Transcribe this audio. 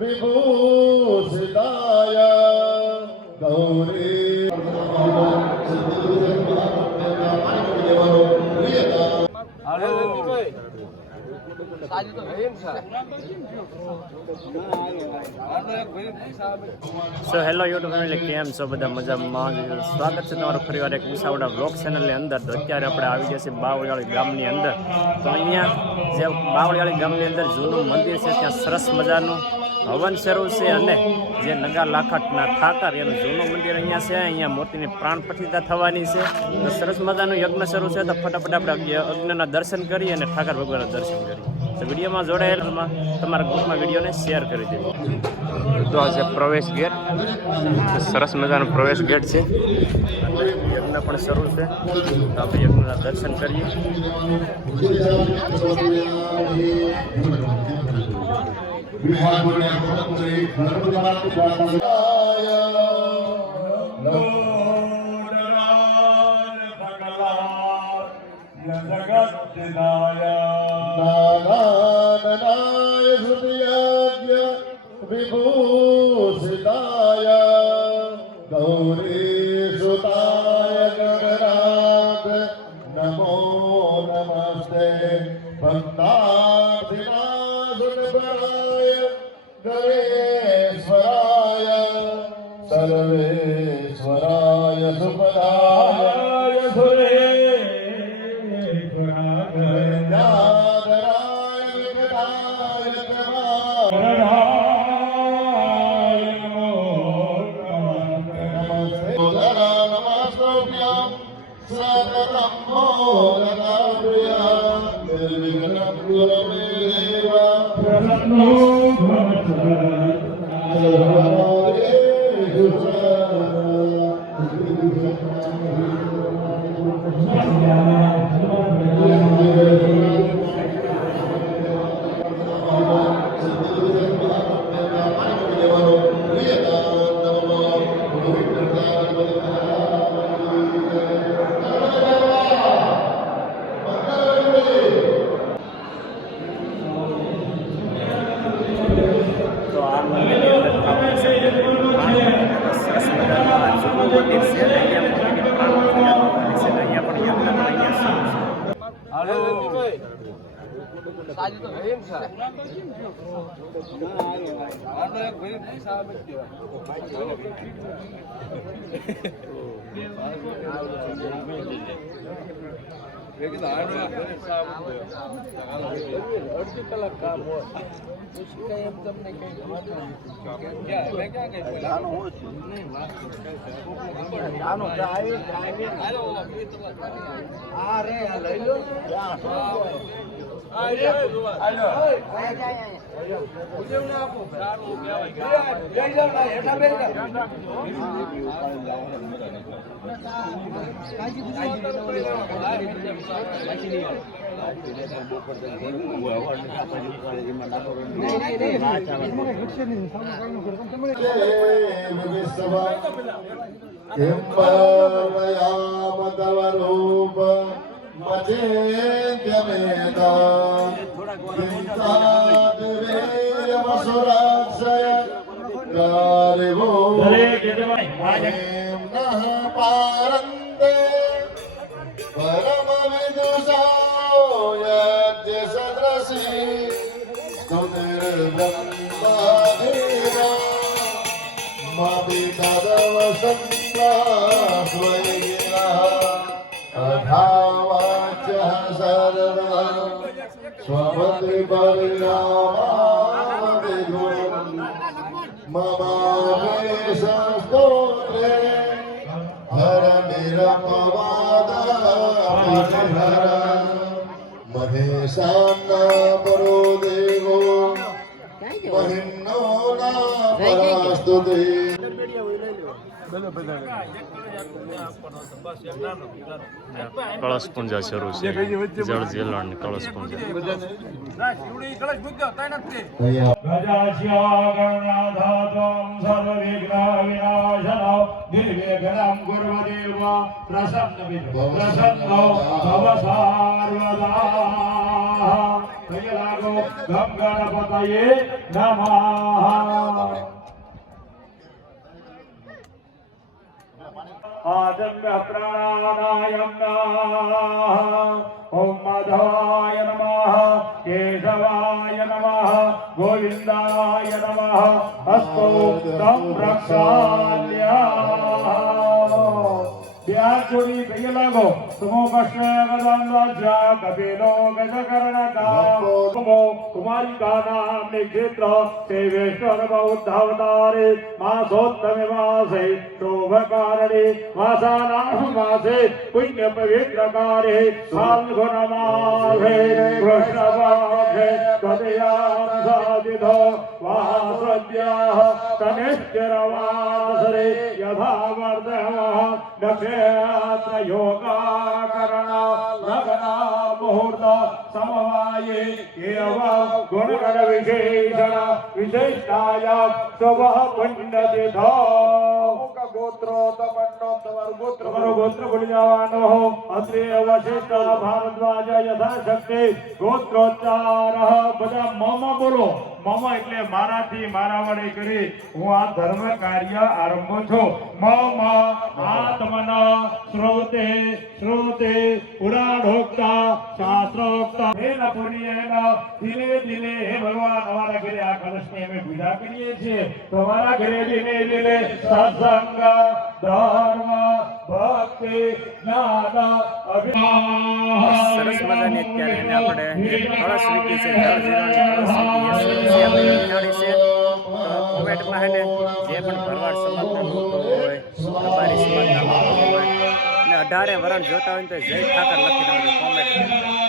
विभूषिताय गौरी so hello YouTube family, કેમ છો બધા? મજામાં? સ્વાગત છે તમારું ફરીવાર એક વિસાવડા વ્લોગ ચેનલની અંદર. તો અત્યારે આપણે આવી ગયા છીએ બાવળિયાળી ગામની અંદર. તો અહીંયા જે બાવળિયાળી ગામની અંદર જૂનું મંદિર છે, ત્યાં સરસ મજાનું હવન શરૂ છે અને જે નગા લાખાટના ઠાકર એનું જૂનું મંદિર અહીંયા છે. અહીંયા મૂર્તિની પ્રાણ પ્રતિષ્ઠા થવાની છે. તો સરસ મજાનું યજ્ઞ શરૂ છે. તો ફટાફટ આપણે યજ્ઞના દર્શન કરી અને ઠાકર ભગવાનના દર્શન કરી. તો વિડીયોમાં જોડાયેલમાં તમારા ગ્રુપમાં વિડીયોને શેર કરી દેજો. તો આ છે પ્રવેશ ગેટ, સરસ મજાનો પ્રવેશ ગેટ છે. યજ્ઞ પણ શરૂ છે, તો આપણે યજ્ઞના દર્શન કરીએ. विभूषिताय गौरी सुताय गणराज नमो नमस्ते भक्ताधिनाशुभराय गणेश्वराय सर्वेश्वराय सुपदाय કળશ પૂજા શરૂ છે. જળ જેલણ કળશ પૂજા. પ્રસન્ન ભવ સર્વદા લાગો ગમ ગણપતયે નમઃ आजन्य प्राणानायम ओम माधवाय नमः केशवाय नमः गोविंदाय नमः हस्तो तम रक्षाल्या प्यार जोड़ी भैया लागो तुमो कष्ट गदांध्या कपिलो गजकर्णका कुमारी का नाम निक्षेत्र सेवेश्वर बौद्धावतारे मासोत्तमे मासे शोभकारणे मासानां मासे पुण्य पवित्रकारे फाल्गुन मासे कृष्णपक्षे तदयां साधितो वासद्याः तनिश्चिरवासरे यथा वर्धमः नक्षत्र योगाकरण लग्ना मुहूर्त समवाये एवं गुणगण विशेषण विशिष्टाया शुभ पुण्यतिथो ગોત્રો તમન્નો તમારું ગોત્ર તમારો ગોત્ર ભૂલી જવાનો અત્રે વશિષ્ઠ ભારદ્વાજ યથાશક્તિ ગોત્રોચ્ચાર બધા મમ બોલો મમ એટલે મારાથી મારા વડે કરી હું આ ધર્મ કાર્ય આરંભ છું મમ આત્મન શ્રોતે શ્રોતે પુરાણોક્તા શાસ્ત્રોક્તા હેન પુણ્યેન ધીરે ધીરે હે ભગવાન અમારા ઘરે આ કલશને અમે પૂજા કરીએ છીએ તમારા ઘરે ધીરે ધીરે સત્સંગ ધર્મ ભક્તિ જ્ઞાન સરસ મજાની અત્યારે એને આપણે કળશ રીતિ છે જળ જીવવાની કળશ રીતિ એ આપણે નિહાળી છે. તો કોમેન્ટમાં હે ને જે પણ ભરવાડ સમાજના લોકો હોય રબારી સમાજના લોકો હોય અને 18 વરણ જોતા હોય તો જય ઠાકર લખીને આવજો કોમેન્ટ.